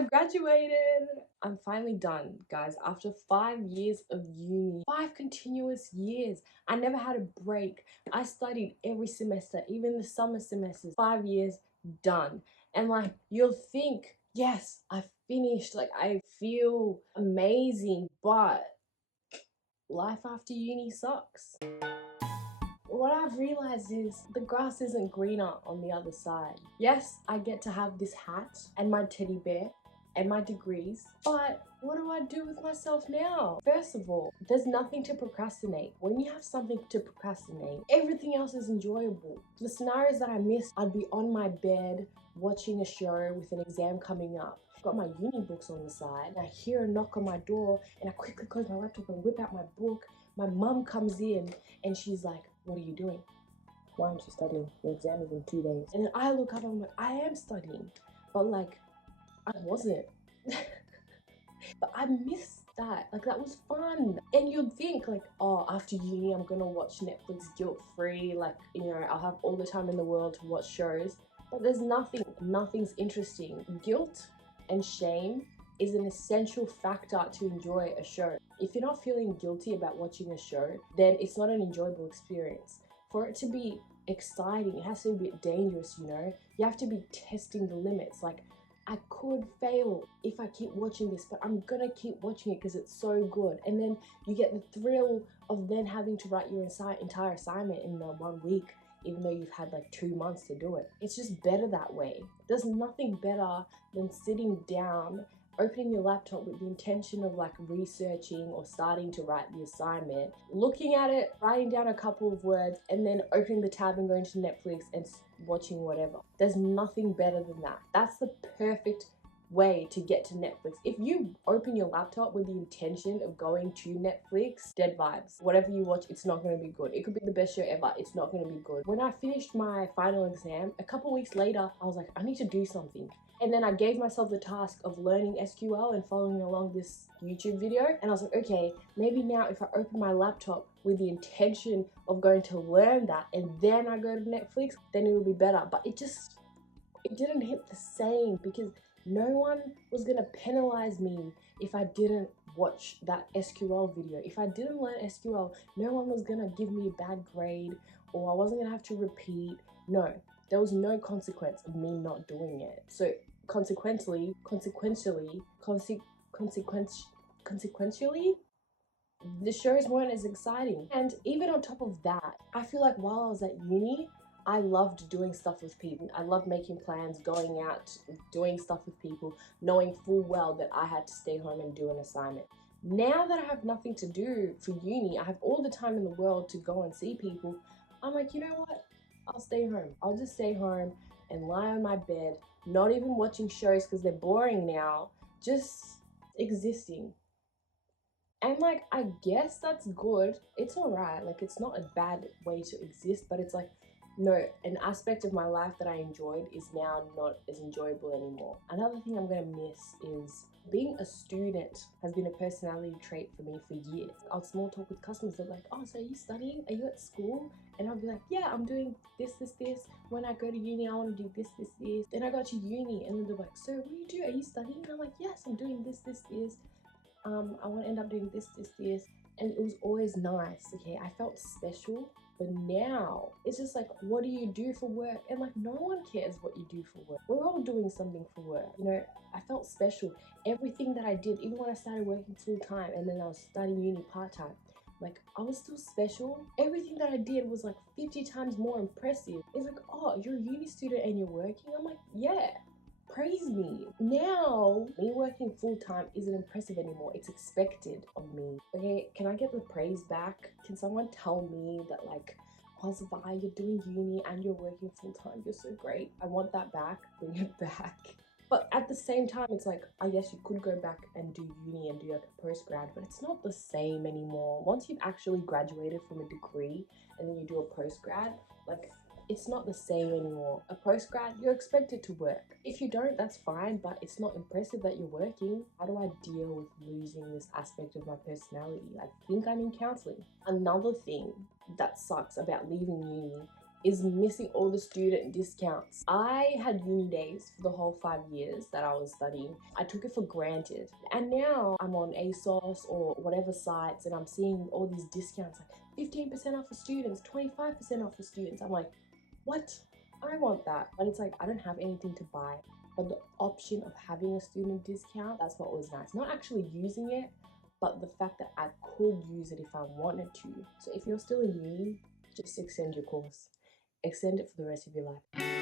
I graduated. I'm finally done, guys. After 5 years of uni, 5 continuous years. I never had a break. I studied every semester, even the summer semesters. 5 years, done. And like, you'll think, yes, I finished. Like, I feel amazing, but life after uni sucks. What I've realized is the grass isn't greener on the other side. Yes, I get to have this hat and my teddy bear and my degrees, but what do I do with myself now? First of all, there's nothing to procrastinate. When you have something to procrastinate, everything else is enjoyable. The scenarios that I missed, I'd be on my bed watching a show with an exam coming up. I've got my uni books on the side, and I hear a knock on my door, and I quickly close my laptop and whip out my book. My mum comes in and she's like, "What are you doing? Why aren't you studying? Your exam is in 2 days." And then I look up and I'm like, I am studying, but like, I wasn't. But I missed that. Like, that was fun. And you'd think like, oh, after uni, I'm gonna watch Netflix guilt-free. Like, you know, I'll have all the time in the world to watch shows. But there's nothing's interesting. Guilt and shame is an essential factor to enjoy a show. If you're not feeling guilty about watching a show, then it's not an enjoyable experience. For it to be exciting, it has to be a bit dangerous, you know? You have to be testing the limits. Like, I could fail if I keep watching this, but I'm gonna keep watching it because it's so good. And then you get the thrill of then having to write your entire assignment in 1 week, even though you've had like 2 months to do it. It's just better that way. There's nothing better than sitting down, opening your laptop with the intention of like researching or starting to write the assignment, looking at it, writing down a couple of words, and then opening the tab and going to Netflix and watching whatever. There's nothing better than that. That's the perfect way to get to Netflix. If you open your laptop with the intention of going to Netflix, dead vibes. Whatever you watch, it's not going to be good. It could be the best show ever. It's not going to be good. When I finished my final exam, a couple weeks later, I was like, I need to do something. And then I gave myself the task of learning SQL and following along this YouTube video. And I was like, okay, maybe now if I open my laptop with the intention of going to learn that and then I go to Netflix, then it'll be better. But it didn't hit the same because no one was gonna penalize me if I didn't watch that SQL video. If I didn't learn SQL, no one was gonna give me a bad grade or I wasn't gonna have to repeat. No, there was no consequence of me not doing it. So consequentially, the shows weren't as exciting. And even on top of that, I feel like while I was at uni, I loved doing stuff with people. I loved making plans, going out, doing stuff with people, knowing full well that I had to stay home and do an assignment. Now that I have nothing to do for uni, I have all the time in the world to go and see people. I'm like, you know what? I'll stay home. I'll just stay home and lie on my bed, not even watching shows because they're boring now, just existing. And like, I guess that's good. It's alright. Like, it's not a bad way to exist, but it's like, no, an aspect of my life that I enjoyed is now not as enjoyable anymore. Another thing I'm gonna miss is being a student has been a personality trait for me for years. I'll small talk with customers. They're like, oh, so are you studying? Are you at school? And I'll be like, yeah, I'm doing this. When I go to uni, I want to do this. Then I go to uni and then they're like, so what do you do? Are you studying? And I'm like, yes, I'm doing this. I want to end up doing this. And it was always nice, okay? I felt special. But now, it's just like, what do you do for work? And like, no one cares what you do for work. We're all doing something for work. You know, I felt special. Everything that I did, even when I started working full time and then I was studying uni part-time, like, I was still special. Everything that I did was like 50 times more impressive. It's like, oh, you're a uni student and you're working? I'm like, yeah. Praise me. Now, me working full-time isn't impressive anymore. It's expected of me. Okay, can I get the praise back? Can someone tell me that, like, Osvi, you're doing uni and you're working full-time, you're so great. I want that back. Bring it back. But at the same time, it's like, I guess you could go back and do uni and do like a post-grad, but it's not the same anymore. Once you've actually graduated from a degree and then you do a post-grad, like, it's not the same anymore. A post-grad, you're expected to work. If you don't, that's fine, but it's not impressive that you're working. How do I deal with losing this aspect of my personality? I think I'm in counseling. Another thing that sucks about leaving uni is missing all the student discounts. I had uni days for the whole 5 years that I was studying. I took it for granted. And now I'm on ASOS or whatever sites and I'm seeing all these discounts, like 15% off for students, 25% off for students. I'm like, what? I want that. But it's like, I don't have anything to buy. But the option of having a student discount, that's what was nice. Not actually using it, but the fact that I could use it if I wanted to. So if you're still in uni, just extend your course. Extend it for the rest of your life.